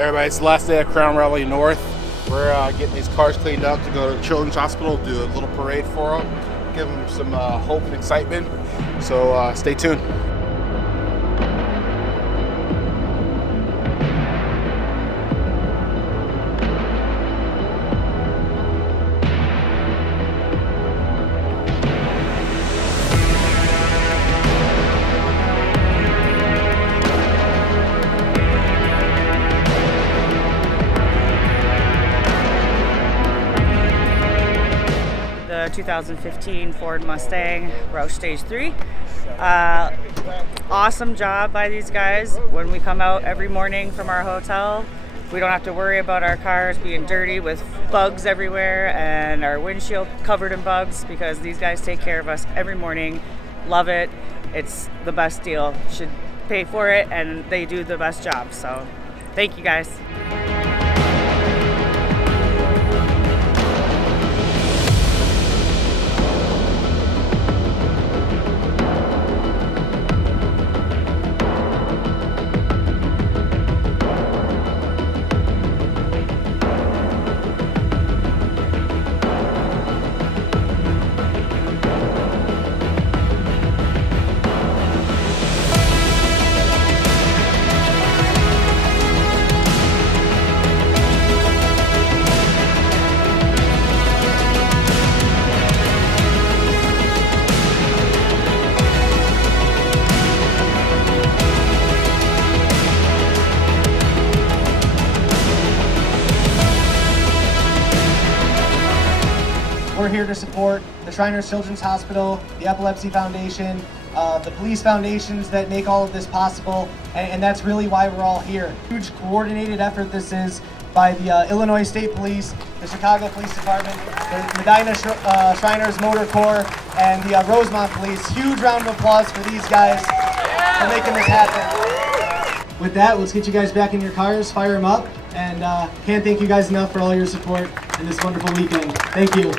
Everybody, it's the last day of Crown Rally North. We're getting these cars cleaned up to go to Children's Hospital, do a little parade for them, give them some hope and excitement. So stay tuned. The 2015 Ford Mustang Roush Stage 3. Awesome job by these guys. When we come out every morning from our hotel, we don't have to worry about our cars being dirty with bugs everywhere and our windshield covered in bugs, because these guys take care of us every morning. Love it. It's the best deal. Should pay for it, and they do the best job. So thank you guys. We're here to support the Shriners Children's Hospital, the Epilepsy Foundation, the police foundations that make all of this possible, and that's really why we're all here. Huge coordinated effort this is by the Illinois State Police, the Chicago Police Department, the Medina Shriners Motor Corps, and the Rosemont Police. Huge round of applause for these guys for making this happen. With that, let's get you guys back in your cars, fire them up, and can't thank you guys enough for all your support in this wonderful weekend. Thank you.